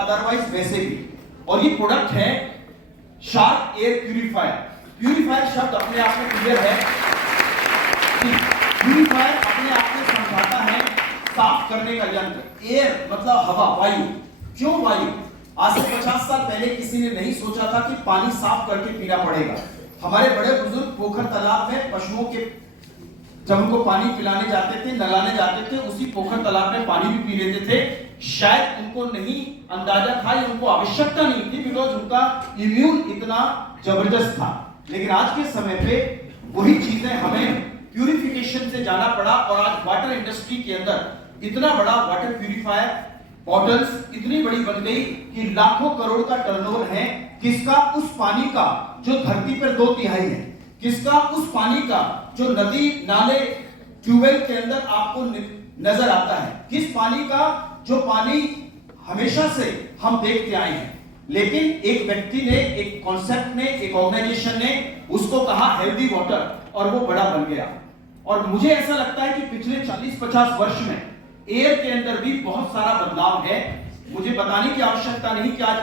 Otherwise वैसे भी। और ये प्रोडक्ट है शार्क एयर प्यूरिफायर। प्यूरिफायर शब्द अपने आप में क्लियर है। प्यूरिफायर अपने आप में समझाता है साफ करने का यंत्र। एयर मतलब हवा, वायु। क्यों वायु? आज से 50 साल पहले किसी ने नहीं सोचा था कि पानी साफ करके पीना पड़ेगा। हमारे बड़े बुजुर्ग पोखर तालाब में पशुओं के जब उनको पानी पिलाने जाते थे, नहलाने जाते थे, उसी पोखर तालाब में पानी भी पी लेते थे। शायद उनको नहीं अंदाजा था या उनको आवश्यकता नहीं थी, बिकॉज उनका इम्यून इतना जबरदस्त था। लेकिन आज के समय पे वही चीजें हमें प्यूरिफिकेशन से जाना पड़ा और आज वाटर इंडस्ट्री के अंदर इतना बड़ा वाटर प्यूरिफायर बॉटल्स इतनी बड़ी बन गई कि लाखों करोड़ का टर्नओवर है। किसका? उस पानी का जो धरती पर 2/3 है। किसका? उस पानी का जो नदी नाले ट्यूबवेल के अंदर आपको नजर आता है। किस पानी का? जो पानी हमेशा से हम देखते आए हैं, लेकिन एक व्यक्ति ने, एक कॉन्सेप्ट ने, एक ऑर्गेनाइजेशन ने उसको कहा हेल्दी वाटर और वो बड़ा बन गया। और मुझे ऐसा लगता है कि पिछले 40-50 वर्ष में एयर के अंदर भी बहुत सारा बदलाव है। मुझे बताने की आवश्यकता नहीं कि आज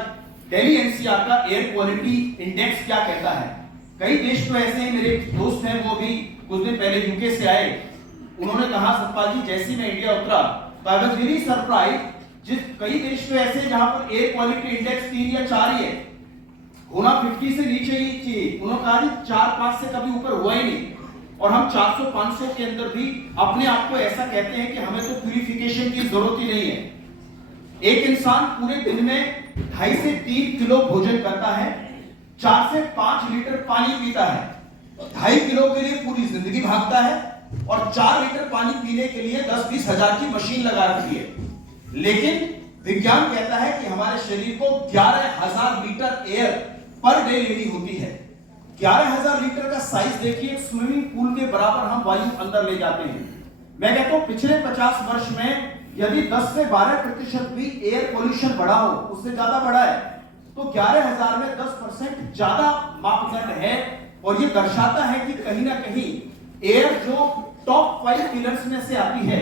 दिल्ली एनसीआर का एयर क्वालिटी इंडेक्स क्या कहता है। कई देश तो ऐसे हैं, मेरे दोस्त हैं, वो भी कुछ दिन पहले यूके से आए। उन्होंने कहा सतपाल जी जैसे मैं इंडिया उतरा तो आई वाज वेरी सरप्राइज, जिस कई देश तो ऐसे हैं जहां पर एयर क्वालिटी इंडेक्स 3 या 4 ही है, होना 50 से नीचे ही चाहिए। उन्होंने कहा जी 4-5 से कभी ऊपर हुआ ही नहीं। और हम 400-500 के अंदर भी अपने आप को ऐसा कहते हैं कि हमें तो प्यूरिफिकेशन की जरूरत ही नहीं है। एक इंसान पूरे दिन में 2.5 से 3 किलो भोजन करता है, 4 से 5 लीटर पानी पीता है, 2.5 किलो के लिए पूरी जिंदगी भागता है और 4 लीटर पानी पीने के लिए 10-20 हजार की मशीन लगा रखी है। लेकिन विज्ञान कहता है कि हमारे शरीर को 11,000 लीटर एयर पर डे लेनी होती है। 11,000 लीटर का साइज देखिए, स्विमिंग पूल के बराबर हम वायु अंदर ले जाते हैं। मैं कहता हूं पिछले 50 वर्ष में यदि 10 से 12% भी एयर पोल्यूशन बढ़ा हो, उससे ज्यादा बढ़ा है, तो 11,000 में 10% ज्यादा मापदंड है। और ये दर्शाता है कि कहीं ना कहीं एयर जो टॉप 5 पिलर्स में से आती है,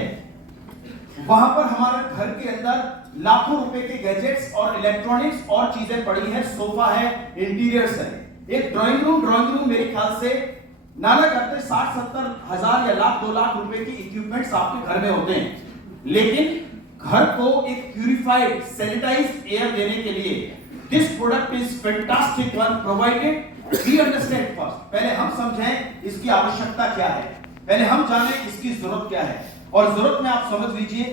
वहां पर हमारे घर के अंदर लाखों रुपए के गैजेट्स और इलेक्ट्रॉनिक्स और चीजें पड़ी है। सोफा है, इंटीरियर्स है, एक ड्राइंग रूम मेरे ख्याल से नाना करते 60-70 हजार या लाख 2 लाख रुपए के इक्विपमेंट्स आपके घर में होते हैं। लेकिन घर को एक प्यूरिफाइड सैनिटाइज्ड एयर देने के लिए this product is fantastic one provided. We understand first, पहले हम समझें इसकी आवश्यकता क्या है, पहले हम जानें इसकी जरूरत क्या है। और जरूरत में आप समझ लीजिए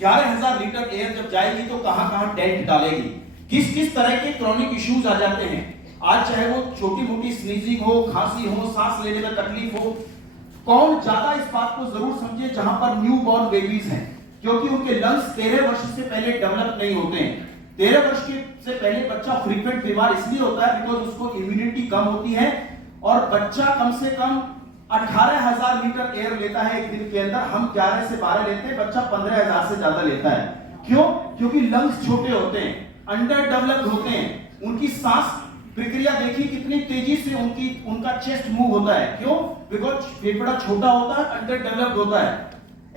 11,000 लीटर एयर जब जाएगी तो कहां-कहां डेंट डालेगी, किस किस तरह के क्रॉनिक इश्यूज आ जाते हैं। आज चाहे वो छोटी मोटी स्नीजिंग हो, खांसी हो, सांस लेने में तकलीफ हो, कौन ज्यादा इस बात को जरूर समझे जहां पर न्यू बॉर्न बेबीज हैं, क्योंकि उनके लंग्स 13 वर्ष से पहले डेवलप नहीं होते हैं। 13 वर्ष से पहले बच्चा फ्रीक्वेंट बीमार इसलिए होता है बिकॉज उसको इम्यूनिटी कम होती है। और बच्चा कम से कम 18,000 लीटर एयर लेता है एक दिन के अंदर, हम 11 से 12 लेते हैं, बच्चा 15,000 से ज्यादा लेता है। क्यों? क्योंकि लंग्स छोटे होते हैं, अंडर डेवलप्ड होते हैं। उनकी सांस प्रक्रिया देखिए कितनी तेजी से उनका चेस्ट मूव होता है। क्यों? बिकॉज फेफड़ा छोटा होता है, अंडर डेवलप्ड होता है।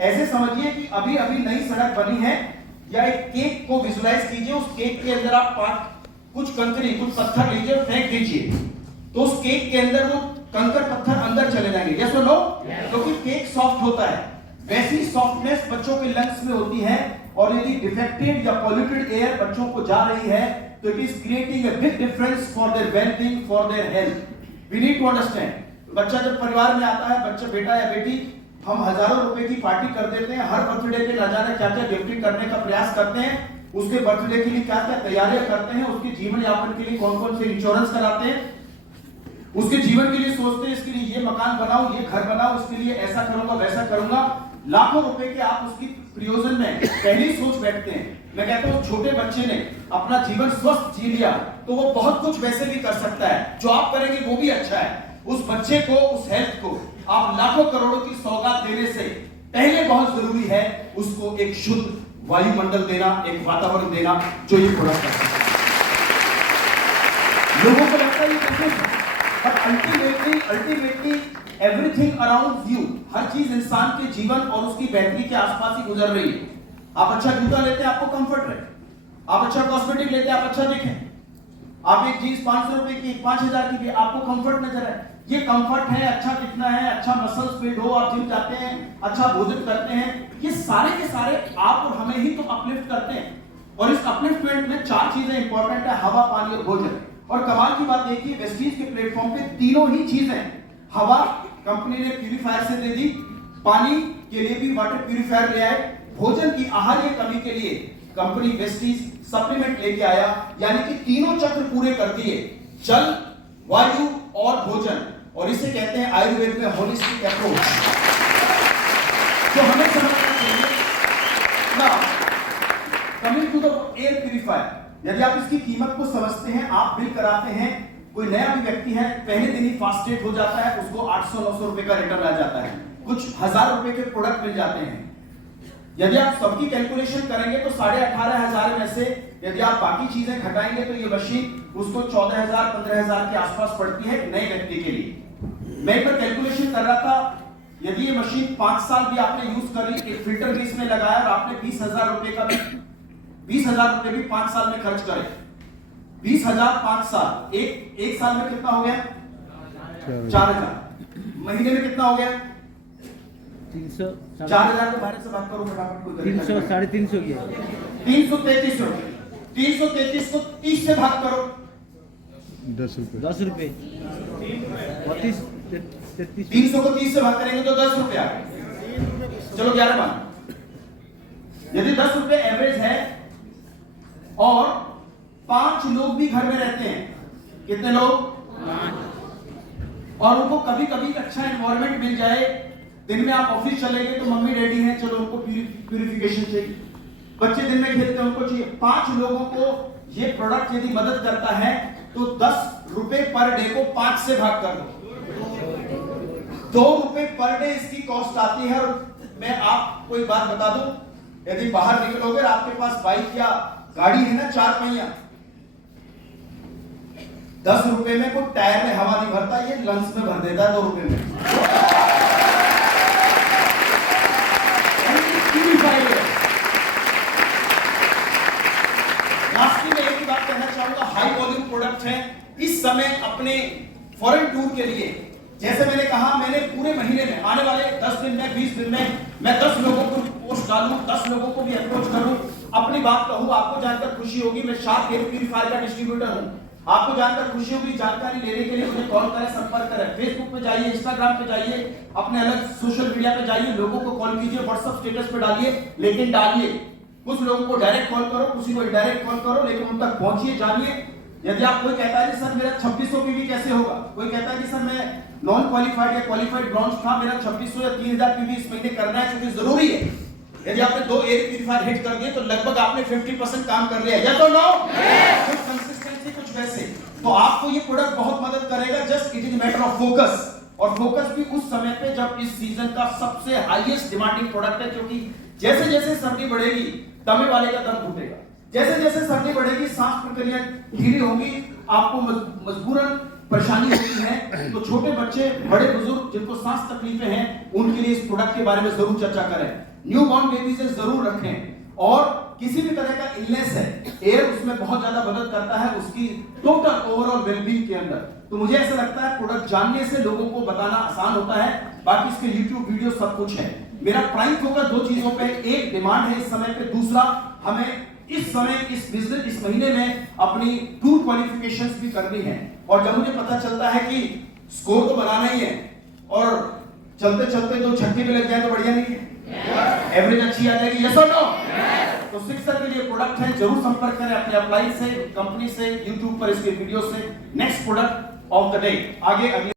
ऐसे समझिए कि अभी अभी नई सड़क बनी है, या एक केक को विजुलाइज कीजिए, उस केक के अंदर आप कुछ कंकरी, कुछ पत्थर लीजिए, फेंक दीजिए, तो उस केक के अंदर वो कंकर पत्थर अंदर चले जाएंगे। यस और नो? क्योंकि केक सॉफ्ट होता है। वैसी सॉफ्टनेस बच्चों के लंग्स में होती है। और यदि डिफेक्टेड या पॉल्यूटेड एयर बच्चों को जा रही है तो it is creating a big difference for their wellbeing, for their health. We need to understand. बच्चा जब परिवार में आता है, बच्चा बेटा या बेटी, हम हजारों रुपए की पार्टी कर देते हैं, हर बर्थडे पे न जाने क्या क्या गिफ्टिंग करने का प्रयास करते हैं, उसके बर्थडे के लिए क्या क्या तैयारियां करते हैं, उसके जीवन यापन के लिए कौन कौन से इंश्योरेंस कराते हैं, उसके जीवन के लिए सोचते हैं इसके लिए ये मकान बनाओ, ये घर बनाओ, इसके लिए ऐसा करूंगा वैसा करूंगा। लाखों रुपए के आप उसकी प्रयोजन में पहली सोच बैठते हैं। मैं कहता हूं छोटे बच्चे ने अपना जीवन स्वस्थ जी लिया तो वो बहुत कुछ वैसे भी कर सकता है, जो आप करेंगे वो भी अच्छा है। उस बच्चे को, उस हेल्थ को आप लाखों करोड़ों की सौगात देने से पहले बहुत जरूरी है उसको एक शुद्ध वायुमंडल देना, एक वातावरण देना, जो ये प्रोडक्ट करता है। लोगों को लगता है ये बिजनेस है, but ultimately everything around you, हर चीज इंसान के जीवन और उसकी बेहतरी के आसपास ही गुजर रही है। आप अच्छा जूता लेते हैं, आपको कंफर्ट रहे, आप अच्छा कॉस्मेटिक लेते हैं, आप अच्छा दिखें, आप एक जीन्स 500 रुपए की 5000 की भी आपको कंफर्ट नजर है, ये कंफर्ट है, अच्छा दिखना है, अच्छा मसल्स बिल्ड हो, आप जिम जाते हैं, अच्छा भोजन करते हैं, ये सारे के सारे आप और हमें ही तो अपलिफ्ट करते हैं। और इस अपलिफ्टमेंट में 4 चीजें इंपॉर्टेंट है, हवा, पानी और भोजन। और कमाल की बात देखिए, वेस्टीज के प्लेटफॉर्म पे तीनों ही चीजें, हवा कंपनी ने प्यूरिफायर से दे दी, पानी के लिए भी वाटर प्यूरिफायर ले आए, भोजन की आहार्य कमी के लिए कंपनी वेस्टीज सप्लीमेंट लेके आया, यानी कि तीनों चक्र पूरे कर दिए, जल, वायु और भोजन। और इसे कहते हैं आयुर्वेद में होलिस्टिक अप्रोच, जो हमें समझना चाहिए। Now coming to the air purifier, यदि आप इसकी कीमत को समझते हैं, आप बिल कराते हैं, कोई नया भी व्यक्ति है, पहले दिन ही फास्ट रेट हो जाता है, उसको 800-900 रुपए का रिटर्न आ जाता है, कुछ 1000 रुपए के प्रोडक्ट मिल जाते हैं। यदि आप सबकी कैलकुलेशन करेंगे तो 18,500 में से यदि आप बाकी चीजें घटाएंगे तो ये मशीन उसको 14,000-15,000 के आसपास पड़ती है नए व्यक्ति के लिए। मैं एक बार कैलकुलेशन कर रहा था, यदि ये मशीन 5 साल भी आपने यूज करी, एक फिल्टर भी इसमें लगाया और आपने 20,000 रुपए का 20,000 रुपए भी 5 साल में खर्च करे, 20,000 5 साल, एक साल में कितना हो गया? 4,000। महीने में कितना हो गया? 4,000 को भारत से बात करो फटाफट, कोई 300 350 की 333 रुपए, 333 को 30 से भाग करो, 10 रुपए 32 33। 300 को 30 से भाग करेंगे तो 10 रुपए आ गए, चलो 11 मान। यदि 10 रुपए एवरेज है और 5 लोग भी घर में रहते हैं, कितने लोग? 5। और उनको कभी कभी अच्छा एनवायरनमेंट मिल जाए, दिन में आप ऑफिस चले गए तो मम्मी डैडी हैं, चलो उनको प्यूरिफिकेशन चाहिए, बच्चे दिन में खेलते हैं उनको चाहिए, 5 लोगों को ये प्रोडक्ट यदि मदद करता है तो 10 रुपए पर डे को 5 से भाग कर दो, 2 रुपए पर डे इसकी कॉस्ट आती है। और मैं आपको एक बात बता दूं, यदि बाहर निकलोगे आपके पास बाइक या गाड़ी है ना 4 पहिया, 10 रुपए में कोई टायर में हवा नहीं भरता, ये लंच में भर देता है 2 रुपए में। हाई वॉल्यूम प्रोडक्ट है, इस समय अपने फॉरेन टूर के लिए, जैसे मैंने कहा, मैंने पूरे महीने में आने वाले 10 दिन में 20 दिन में मैं 10 लोगों को पोस्ट डालूं, 10 लोगों को भी अप्रोच करूं, अपनी बात कहूं, आपको जानकर खुशी होगी मैं शार्प एयर प्यूरिफायर का डिस्ट्रीब्यूटर हूं, आपको जानकर खुशी होगी। जानकारी लेने के लिए मुझे कॉल करें, संपर्क करें, फेसबुक पे जाइए, इंस्टाग्राम पे जाइए, अपने अलग सोशल मीडिया पे जाइए, लोगों को कॉल कीजिए, व्हाट्सएप स्टेटस पे डालिए, लेकिन डालिए, कुछ लोगों को डायरेक्ट कॉल करो, किसी को इनडायरेक्ट कॉल करो, लेकिन उन तक पहुंचिए, जानिए। यदि आप कोई कहता है कि सर मेरा 2600 पीवी कैसे होगा, कोई कहता है कि सर मैं नॉन क्वालिफाइड या क्वालिफाइड ब्रॉन्ज था, मेरा 2600 या 3000 पीवी इस महीने करना है क्योंकि जरूरी है। यदि आपने 2 एयर प्यूरिफायर हिट कर दिए तो लगभग आपने 50% काम कर लिया, या तो नो? कुछ कंसिस्टेंसी, कुछ वैसे, तो आपको ये प्रोडक्ट बहुत मदद करेगा। Just it is matter of focus, और फोकस भी उस समय पे जब इस सीजन का सबसे हाईएस्ट डिमांडिंग प्रोडक्ट है, क्योंकि जैसे जैसे सर्दी बढ़ेगी तमे वाले का दम घुटेगा, जैसे जैसे सर्दी बढ़ेगी सांस प्रक्रिया धीरे होगी, आपको मजबूरन परेशानी होती है, तो छोटे बच्चे, बड़े बुजुर्ग जिनको सांस तकलीफें हैं, उनके लिए इस प्रोडक्ट के बारे में जरूर चर्चा करें। न्यू बॉर्न बेबी से जरूर रखें, और किसी भी तरह का इलनेस है, एयर उसमें बहुत ज्यादा मदद करता है उसकी टोटल ओवरऑल वेलबींग के अंदर। तो मुझे ऐसा लगता है प्रोडक्ट जानने से लोगों को बताना आसान होता है, बाकी इसके YouTube वीडियो सब कुछ है। मेरा प्राइम फोकस 2 चीजों पे, एक डिमांड है इस समय पे, दूसरा हमें इस समय इस बिजनेस इस महीने में अपनी टूर क्वालिफिकेशंस भी करनी है। और जब मुझे पता चलता है कि स्कोर तो बनाना ही है, और चलते चलते तो छक्के पे लग जाए तो बढ़िया नहीं है, एवरेज अच्छी आ जाएगी, यस और नो? तो शिक्षा के लिए प्रोडक्ट है, जरूर संपर्क करें अपने अपलाइन से, कंपनी से, YouTube पर इसके वीडियो से। Next product of the day, आगे अगले